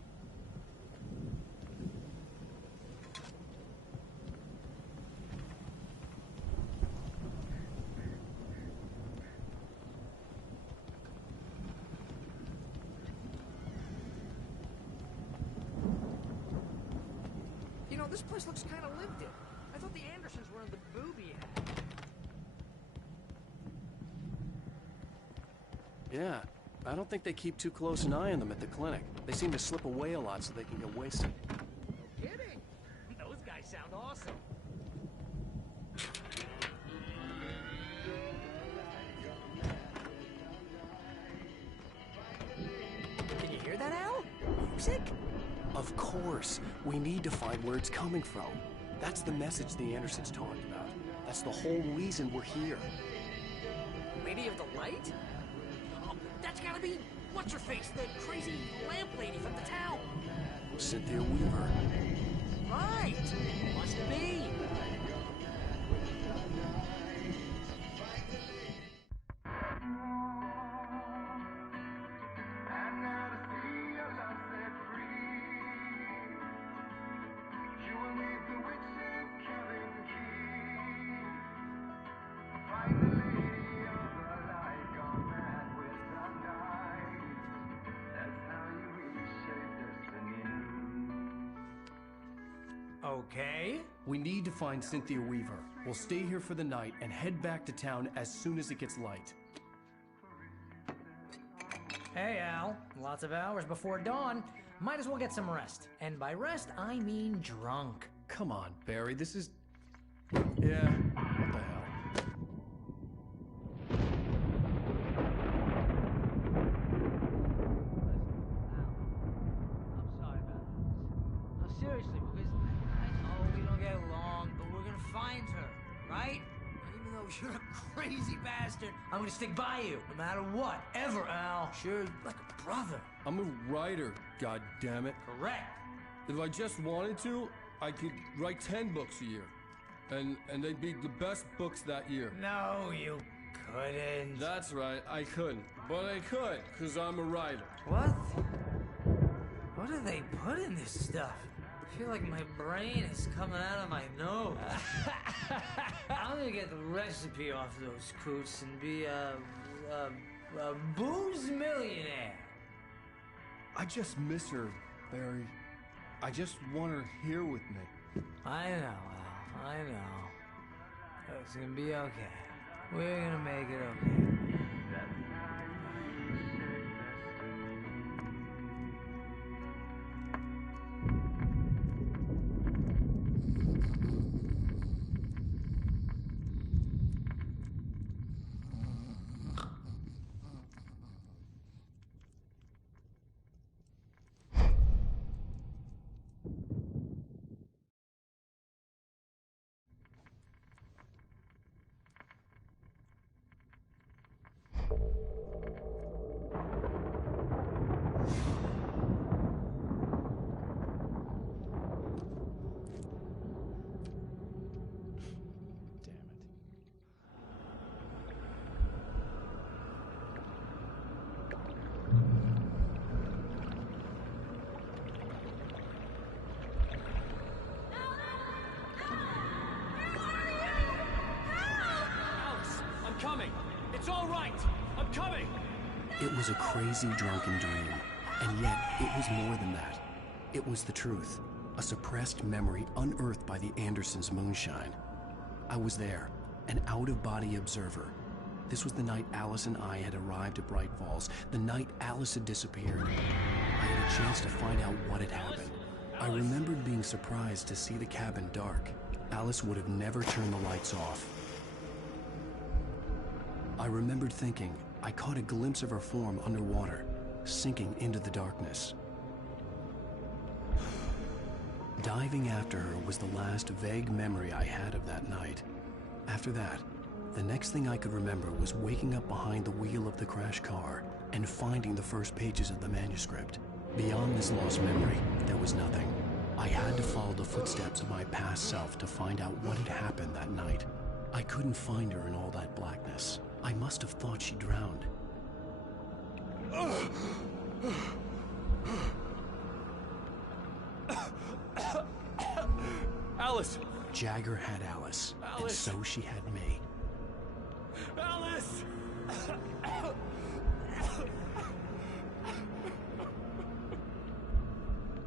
You know, this place looks kind of lived in. I thought the Andersons were in the booby act. Yeah, I don't think they keep too close an eye on them at the clinic. They seem to slip away a lot so they can get wasted. No kidding. Those guys sound awesome. Can you hear that, Al? Music? Of course. We need to find where it's coming from. That's the message the Andersons talked about. That's the whole reason we're here. Lady of the Light? Oh, that's gotta be... What's-her-face, the crazy lamp lady from the town. Cynthia Weaver. Right! Must be. Okay. We need to find Cynthia Weaver. We'll stay here for the night and head back to town as soon as it gets light. Hey, Al. Lots of hours before dawn. Might as well get some rest. And by rest, I mean drunk. Come on, Barry, this is... Yeah, what the hell? I'm sorry about this. No, seriously, because I know we don't get along, but we're gonna find her, right? Even though you're a crazy bastard, I'm gonna stick by you, no matter what, ever, Al. Sure, like a brother. I'm a writer, goddammit. Correct. If I just wanted to, I could write 10 books a year. And they'd be the best books that year. No, you couldn't. That's right, I couldn't. But I could, because I'm a writer. What? What do they put in this stuff? I feel like my brain is coming out of my nose. I'm gonna get the recipe off those coots and be a booze millionaire. I just miss her, Barry. I just want her here with me. I know, Al. I know. It's gonna be okay. We're gonna make it okay. It's all right! I'm coming! It was a crazy, drunken dream. And yet, it was more than that. It was the truth. A suppressed memory unearthed by the Andersons' moonshine. I was there, an out-of-body observer. This was the night Alice and I had arrived at Bright Falls, the night Alice had disappeared. I had a chance to find out what had happened. I remembered being surprised to see the cabin dark. Alice would have never turned the lights off. I remembered thinking I caught a glimpse of her form underwater, sinking into the darkness. Diving after her was the last vague memory I had of that night. After that, the next thing I could remember was waking up behind the wheel of the crashed car and finding the first pages of the manuscript. Beyond this lost memory, there was nothing. I had to follow the footsteps of my past self to find out what had happened that night. I couldn't find her in all that blackness. I must have thought she drowned. Alice! Jagger had Alice, and so she had me. Alice!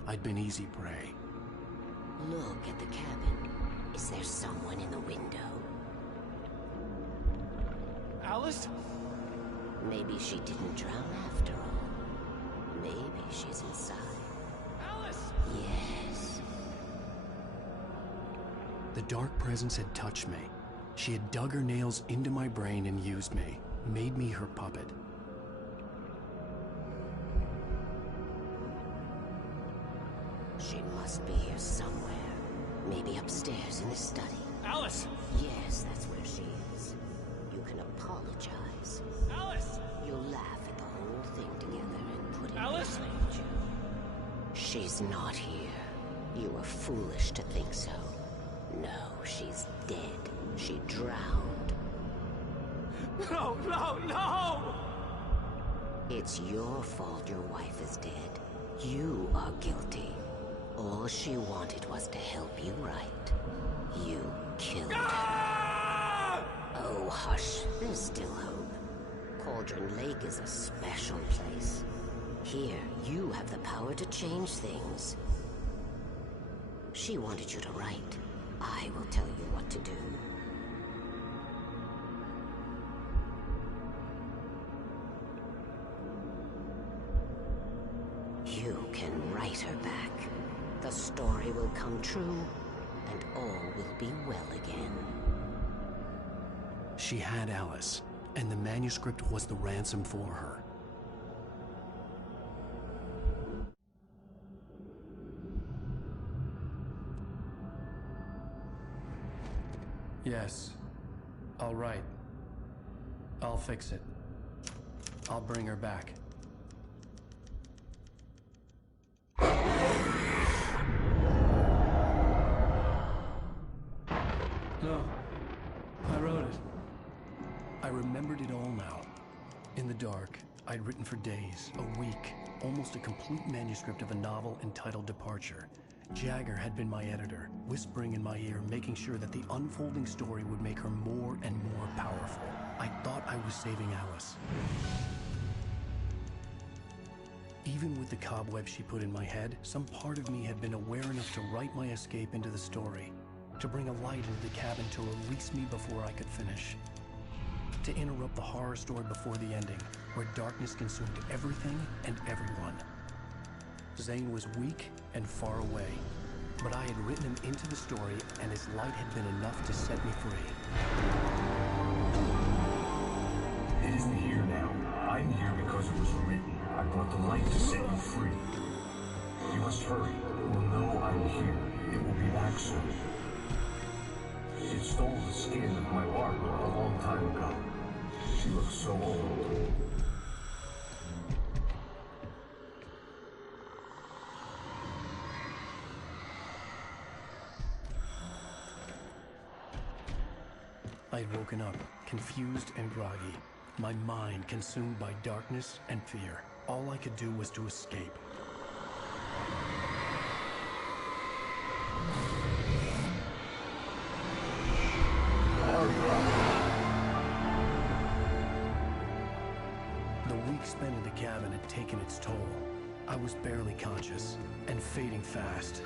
I'd been easy prey. Look at the cabin. Is there someone in the window? Alice? Maybe she didn't drown after all. Maybe she's inside. Alice! Yes. The dark presence had touched me. She had dug her nails into my brain and used me, made me her puppet. She must be here somewhere. Maybe upstairs in the study. Alice! Yes, that's where she is. You can apologize. Alice! You'll laugh at the whole thing together and put it Alice! behind you. She's not here. You were foolish to think so. No, she's dead. She drowned. No, no, no! It's your fault your wife is dead. You are guilty. All she wanted was to help you right. You killed her. Oh, hush. There's still hope. Cauldron Lake is a special place. Here, you have the power to change things. She wanted you to write. I will tell you what to do. You can write her back. The story will come true, and all will be well again. She had Alice, and the manuscript was the ransom for her. Yes. All right. I'll fix it. I'll bring her back. No. I wrote it. I remembered it all now. In the dark, I'd written for days, a week, almost a complete manuscript of a novel entitled Departure. Jagger had been my editor, whispering in my ear, making sure that the unfolding story would make her more and more powerful. I thought I was saving Alice. Even with the cobwebs she put in my head, some part of me had been aware enough to write my escape into the story, to bring a light into the cabin to release me before I could finish, to interrupt the horror story before the ending, where darkness consumed everything and everyone. Zane was weak and far away, but I had written him into the story, and his light had been enough to set me free. It isn't here now. I'm here because it was written. I brought the light to set you free. You must hurry. It will know I'm here. It will be back soon. It stole the skin of my Barbara a long time ago. She looks so old. I'd woken up, confused and groggy, my mind consumed by darkness and fear. All I could do was to escape. The week spent in the cabin had taken its toll. I was barely conscious, and fading fast.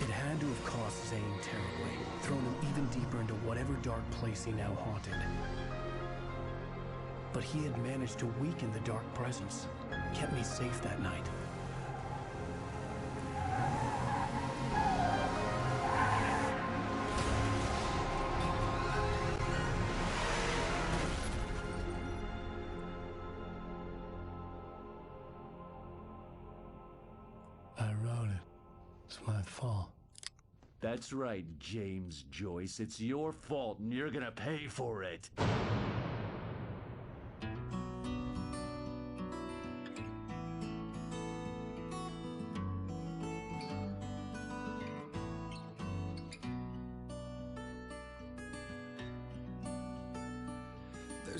It had to have cost Zane terribly, thrown him even deeper into whatever dark place he now haunted. But he had managed to weaken the dark presence, kept me safe that night. I wrote it. It's my fault. That's right, James Joyce. It's your fault, and you're gonna pay for it.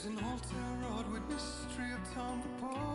There's an altar wrought with mystery upon the pole.